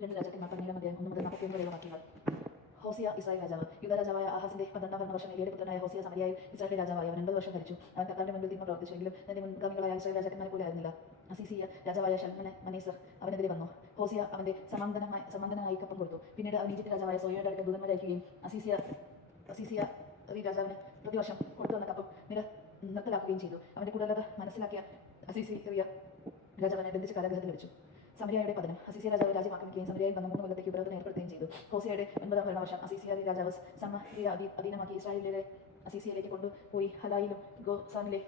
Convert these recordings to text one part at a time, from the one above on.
രണ്ട് രാജാക്കന്മാർ 17-1 വാക്യങ്ങൾ. ഹോസിയ ഇസ്രായേൽ രാജാവ്. യൂദാരാജാവായ ആഹാസിന്റെ 12-ാം ഭരണവർഷം എലിയുടെ പുത്രനായ ഹോസിയ സമരിയായിൽ ഇസ്രായേൽ രാജാവായി. അവൻ 9 വർഷം ഭരിച്ചു. അവൻ കർത്താവിന്റെ മുൻപിൽ തിന്മ പ്രവർത്തിച്ചു. എങ്കിലും തന്റെ മുൻഗാമികളായ ഇസ്രായേൽ രാജാക്കന്മാരെ പോലെ ആയിരുന്നില്ല. അസീസിയ രാജാവായ ഷൽമനേസർ അവനെതിരെ വന്നു. ഹോസിയ അവന്റെ സമാന്തനായി കപ്പം കൊടുത്തു. പിന്നീട് അവൻ ഈജിപ്റ്റ് രാജാവായ സോയയുടെ അടുക്കൽ ദൂതന്മാരെ അയക്കുകയും അസീസിയ രാജാവിന് പ്രതിവർഷം കൊടുത്തുവന്ന കപ്പം നിർത്തലാക്കുകയും ചെയ്തു. അവന്റെ കൂടുതലത മനസ്സിലാക്കിയ അസീസിയ രാജാവിനെ ബന്ധിച്ച് കാരാഗൃഹത്തിൽ വെച്ചു. സമരിയയുടെ പതനം. അസീസിയ രാജാവ് രാജ്യം ആക്രമിക്കുകയും സമരിയയിൽ വന്ന 3 കൊല്ലത്തേക്ക് ഉപരോധം ഏർപ്പെടുത്തുകയും ചെയ്തു. ഹോസിയയുടെ 9-ാം ഭരണവർഷം അസീസിയ രാജാവ് സമരിയ അധീനമാക്കി ഇസ്രായേലിലെ അസീസിയയിലേക്ക് കൊണ്ടുപോയി ഹലായിലും ഗോസാനിലെ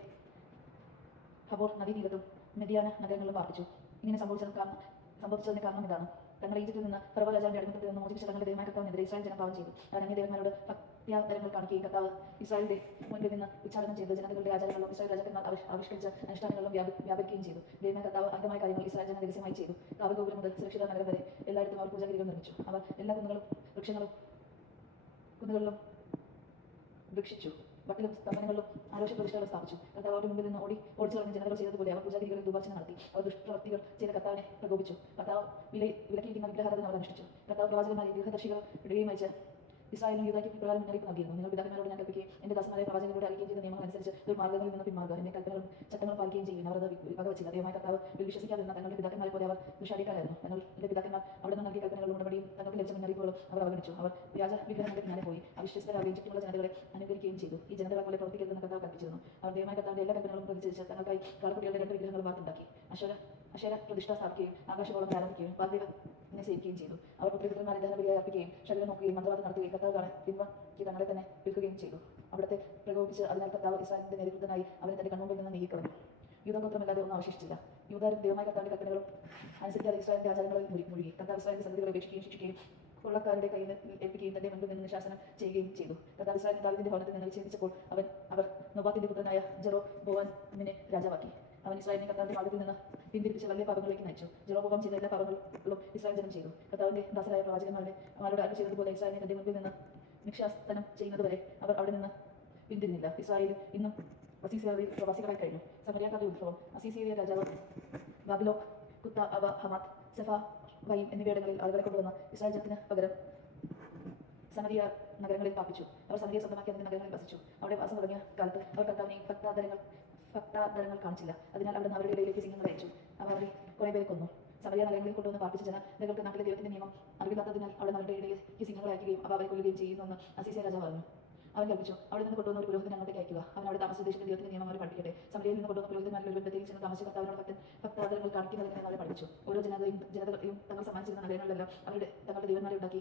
ഹബോർ നദീതീരത്തും മെദിയാന നഗരങ്ങളിലും പാർപ്പിച്ചു. ഇങ്ങനെ സംഭവിച്ചതിന് കാരണം ഇതാണ്: തങ്ങൾ ഈജിപ്തിൽ നിന്ന് ഫറവോ രാജാവിന്റെ അടിമത്തത്തിൽ നിന്ന് മോചിപ്പിച്ച തങ്ങളുടെ ദൈവമായ കർത്താവിനെതിരെ ഇസ്രായേൽ ജനം പാപം ചെയ്തു. അവൻ അന്യദേവന്മാരോട് ഭക്ത്യാദരങ്ങൾ കാണിക്കുകയും കർത്താവ് ഇസ്രായേലിന്റെ മുൻപിൽ നിന്ന് ഉച്ചാരണം ചെയ്ത് ജനതകളുടെ ആചാരങ്ങളും ഇസ്രായേൽ രാജാക്കന്മാർ ആവിഷ്കരിച്ച അനുഷ്ഠാനങ്ങളും വ്യാപിക്കുകയും ചെയ്തു. ദൈവമായ കർത്താവ് അന്ധമായ കാര്യങ്ങൾ ഇസ്രായേൽ ജനം രഹസ്യമായി ചെയ്തു. കാവൽഗോപുരം മുതൽ സുരക്ഷിത നഗരം വരെ എല്ലായിടത്തും അവർ പൂജാഗിരികൾ നിർമ്മിച്ചു. അവർ എല്ലാ കുന്നുകളിലും വൃക്ഷിച്ചു. വട്ടിലും സ്തംഭനങ്ങളിലും ആരോഗ്യ പ്രതിഷ്ഠകൾ സ്ഥാപിച്ചു. കർത്താവ് അവരുടെ മുമ്പിൽ നിന്ന് ഓടിച്ചു കളഞ്ഞ ജനതകൾ ചെയ്തതുപോലെ അവർ പൂജാഗിരികളിൽ ദുർവാർച്ചന നടത്തി. അവർ ദുഷ്ടപ്രവൃത്തികൾ ചെയ്ത കർത്താവിനെ പ്രകോപിച്ചു. കർത്താവ് വിലക്കിയിരിക്കുന്ന വിഗ്രഹാരാധന അവർ അനുഷ്ഠിച്ചു. കർത്താവ് പ്രവാചകന്മാരെ ദീർഘദർശികളുടെയും അയച്ച് ഇസ്രായേലിനും യൂദായ്ക്കും ഇപ്രകാരം മുന്നറിയിപ്പ് നൽകിയിരുന്നു: നിങ്ങൾ പിതാക്കന്മാരോട് ഞാൻ കൽപ്പിക്കുകയും എന്റെ ദാസന്മാരെ പ്രവാചകരോട് അറിയിക്കുകയും ചെയ്ത നിയമങ്ങൾ അനുസരിച്ച് ദുർമാർഗ്ഗങ്ങളിൽ നിന്ന് പിന്മാറുക. എന്റെ കൽപ്പനകളും ചട്ടങ്ങളും പാലിക്കുകയും ചെയ്യും. അവർ അത് വകവച്ചില്ല. ദൈവമായ കർത്താവ് വിശ്വസിക്കാതിരുന്ന തങ്ങളുടെ പിതാക്കന്മാരെ പോലെ അവർ ദുഷ്ടാടിക്കാരായിരുന്നു. തങ്ങളുടെ പിതാക്കന്മാർ അവിടെ നിന്ന് നൽകിയ കൽപ്പനകളും ഉടമ്പടിയും തങ്ങൾക്ക് ലഭിച്ച മുന്നറിയിപ്പുകളും അവർ അവഗണിച്ചു. അവർ വ്യാജ വിഗ്രഹങ്ങളുടെ പിന്നാലെ പോയി അവിശ്വസ്തരാകുകയും ചുറ്റുമുള്ള ജനതകളെ അനുകരിക്കുകയും ചെയ്തു. ഈ ജനതകളെ പോലെ പ്രവർത്തിക്കരുതെന്ന് കർത്താവ് കൽപ്പിച്ചിരുന്നു. അവർ ദൈവമായ കർത്താവിന്റെ എല്ലാ കൽപ്പനകളും പ്രതികരിച്ച് തങ്ങൾക്കായി കാളക്കുട്ടികളുടെ 2 വിഗ്രഹങ്ങൾ വാർത്തുണ്ടാക്കി അശേര പ്രതിഷ്ഠ സ്ഥാപിക്കുകയും ആകാശഗോളങ്ങളെ ആരാധിക്കുകയും പാർദൈവത്തിനെ സേവിക്കുകയും ചെയ്തു. അവർ പുത്രപുത്രന്മാരെ ദഹനബലിയായി അർപ്പിക്കുകയും ശരീരം നോക്കുകയും മന്ത്രവാദം നടത്തുകയും കർത്താവ് തിന്മയ്ക്ക് തങ്ങളെ തന്നെ വിൽക്കുകയും ചെയ്തു. അവിടത്തെ പ്രകോപിച്ച് അതിനാൽ കർത്താവ് ഇസ്രായേലിന്റെ നേതൃത്വത്തിനായി അവനെ തന്റെ കൺമുമ്പിൽ നിന്ന് നീക്കിക്കളഞ്ഞു. യൂദഗോത്രമല്ലാതെ ഒന്നും അവശേഷിച്ചില്ല. യൂദാരും ദൈവമായ കർത്താവിന്റെ കൽപ്പനകളും അനുസരിക്കാതെ ഇസ്രായേലിന്റെ ആചാരങ്ങളിൽ മുഴുകി. കർത്താവ് ഇസ്രായേലിന്റെ സന്തതികളെ ഉപേക്ഷിക്കുകയും ശിക്ഷിക്കുകയും കൊള്ളക്കാരുടെ കയ്യിൽ ഏൽപ്പിക്കുകയും തന്റെ മുൻപിൽ നിന്ന് നിശാസനം ചെയ്യുകയും ചെയ്തു. കർത്താവ് ഇസ്രായേലിന്റെ ദാവീദിന്റെ ഭവനത്തിൽ നിന്ന് വിച്ഛേദിച്ചപ്പോൾ അവർ നൊബാത്തിന്റെ പുത്രനായ ജെറോബോവാമിനെ രാജാവാക്കി. അവൻ ഇസ്രായേലിനെ കർത്താവിന്റെ മാർഗ്ഗത്തിൽ നിന്ന് പിന്തിരിപ്പിച്ച് വലിയ പാപങ്ങളിലേക്ക് നയിച്ചു. ജെറോബോവാം ചെയ്ത എല്ലാ പാപങ്ങളും ഇസ്രായേൽ ജനം ചെയ്തു. കർത്താവിന്റെ ദാസരായ പ്രവാചകന്മാരോട് അരുളി ചെയ്തതുപോലെ ഇസ്രായേലിനെ തന്റെ മുൻപിൽ നിന്ന് നിക്ഷാസനം ചെയ്യുന്നതുവരെ അവർ അവിടെ നിന്ന് പിന്തിരിഞ്ഞില്ല. ഇസ്രായേൽ ഇന്നും അസീസിയയിൽ പ്രവാസികളായി കഴിഞ്ഞു. സമരിയാക്കാരുടെ ഉത്സവം. അസീസിയ രാജാവ് ബാബിലോക്ക്, കുത്ത, അവ, ഹമാത്ത്, സെഫാവയിം എന്നിവയിടങ്ങളിൽ ആളുകളെ കൊണ്ടുവന്ന് ഇസ്രായേൽ ജനത്തിന് പകരം സമരിയ നഗരങ്ങളിൽ പാർപ്പിച്ചു. അവർ സമരിയെ സ്വന്തമാക്കി അതിന്റെ നഗരങ്ങളിൽ വസിച്ചു. അവിടെ വാസം തുടങ്ങിയ കാലത്ത് അവർ കർത്താവിനെ ഭക്താദരങ്ങൾ കാണിച്ചില്ല. അതിനാൽ അവിടെ അവരുടെ ഇടയിലേക്ക് സിംഹങ്ങൾ അയച്ചു. അവർ അവരെ കുറെ പേരെ കൊന്നു. സമരിയ നഗരങ്ങളിൽ കൊണ്ടുവന്ന് പാർപ്പിച്ച ജനതകൾക്ക് നാട്ടിലെ ദൈവത്തിന്റെ നിയമം അറിവില്ലാത്തതിനാൽ അവിടെ അവരുടെ ഇടയിലേക്ക് സിംഹങ്ങളെ അയക്കുകയും അവരെ കൊല്ലുകയും ചെയ്യുന്നുവെന്ന് അസീസിയ രാജാവ് പറഞ്ഞു. അവൻ കൽപ്പിച്ചു: അവിടെ നിന്ന് കൊണ്ടുവന്ന ഒരു പുരോഹിതനെ അങ്ങോട്ടേക്ക് അയക്കുക. അവൻ അവിടെ താമസിച്ച ദേശത്തെ ദൈവത്തിന്റെ നിയമം അവർ പഠിക്കട്ടെ. സമരിയയിൽ നിന്ന് കൊണ്ടുവന്ന പുരോഹിതന്മാരിൽ ഒരു ബന്ധത്തിൽ ചെന്ന് താമസിച്ച കർത്താവിനോട് ഭക്താദരങ്ങൾ കാണിക്കുന്നതിനെ അവരെ പഠിപ്പിച്ചു. ഓരോ ജനതകളെയും തങ്ങൾ സമ്മാനിച്ചിരുന്ന നഗരങ്ങളിലെല്ലാം തങ്ങളുടെ ദൈവന്മാരെ ഉണ്ടാക്കി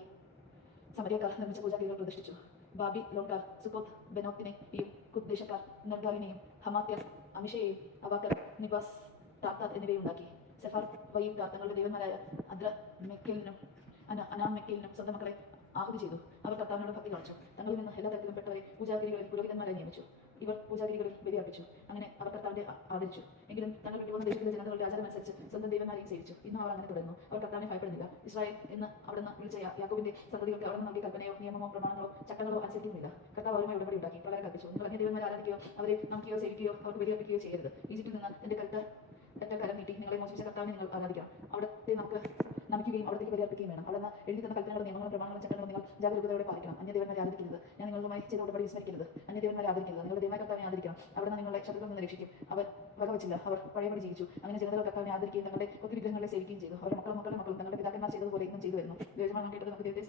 സമരിയക്കാർ നിർമ്മിച്ച പൂജാഗിരികൾ പ്രതിഷ്ഠിച്ചു. ബാബിലോൺകാർ സുക്കോത്ത് ബെനോത്തിനെയും കുത്ത് ദേശക്കാർ നെർഗാലിനെയും ഹമാത്യർ അമിഷയെയും അവാക്കർ നിബാസ് താത്താത്ത് എന്നിവയും ഉണ്ടാക്കി. സെഫാർവയീംകാർ തങ്ങളുടെ ദൈവന്മാരായ അദ്രമെക്കലിനും അനാമെക്കലിനും സ്വന്തം മക്കളെ ആഹുതി ചെയ്തു. അവർ കർത്താവിനോട് ഭക്തി കാണിച്ചു. തങ്ങളിൽ നിന്ന് എല്ലാ തരത്തിലും പെട്ടവരെ പൂജാഗിരികളിൽ പുരോഹിതന്മാരെ നിയമിച്ചു. ഇവർ പൂജാഗിരികളിൽ ബലിയർപ്പിച്ചു. അങ്ങനെ അവർ കർത്താവിനെ ആദരിച്ചു. എങ്കിലും തങ്ങൾ വിട്ടുപോകുന്ന ദേശത്തിലെ ജനതകളുടെ ആചാരമനുസരിച്ച് സ്വന്തം ദൈവന്മാരെയും സേവിച്ചു. ഇന്നും അവർ അങ്ങനെ തുടരുന്നു. അവർ കർത്താവിനെ ഭയപ്പെടുന്നില്ല. ഇസ്രായേൽ എന്ന് അവിടുന്ന് വിളിച്ച യാക്കോബിന്റെ സന്തതികൾക്ക് അവിടെ നൽകിയ കൽപ്പനയോ നിയമമോ പ്രമാണങ്ങളോ ചട്ടങ്ങളോ അനുസരിക്കുന്നില്ല. കർത്താവ് അവരുമായി ഉടമ്പടി ഉണ്ടാക്കി പ്രകാരം കൽപ്പിച്ചു: നിങ്ങൾ അന്യദൈവന്മാരെ ആരാധിക്കുകയോ അവരെ നമിക്കുകയോ സേവിക്കുകയോ അവർക്ക് ബലിയർപ്പിക്കുകയോ ചെയ്യരുത്. ഈജിപ്തിൽ നിന്ന് എന്റെ കരം നീട്ടി നിങ്ങളെ മോചിപ്പിച്ച കർത്താവിനെ നിങ്ങൾ ആരാധിക്കണം. അവിടത്തെ നമുക്ക് നമിക്കുകയും അവിടത്തേക്ക് ബലിയർപ്പിക്കുകയും വേണം. അവിടെ നിന്ന് എഴുതി തന്ന കൽപ്പനകളും നിയമങ്ങളും പ്രമാണങ്ങളും ചട്ടങ്ങളും നിങ്ങൾ ജാഗ്രതയോടെ പാലിക്കണം. അന്യദൈവന്മാരെ ആദരിക്കരുത്. ഞാൻ നിങ്ങളുമായി ചെയ്ത ഉടമ്പടി വിസ്മരിക്കരുത്. അന്യദൈവന്മാരെ ആദരിക്കരുത്. നിങ്ങളുടെ ദൈവമായ കർത്താവിനെ ആദരിക്കണം. അവിടെ നിന്ന് നിങ്ങളെ ശത്രുക്കളിൽ നിന്ന് രക്ഷിക്കും. അവർ വകവച്ചില്ല. അവർ പഴയപടി ജീവിച്ചു. അങ്ങനെ ജനതകൾ കർത്താവിനെ ആദരിക്കുകയും തങ്ങളുടെ ഒത്തിരി വിഗ്രഹങ്ങളെ സേവിക്കുകയും ചെയ്തു. അവരുടെ മക്കളും തങ്ങളുടെ പിതാക്കന്മാർ ചെയ്തതുപോലെ ഇന്നും ചെയ്തു വരുന്നു. ദൈവമാണ് കേട്ടത് നമുക്ക് ദൈവത്തെ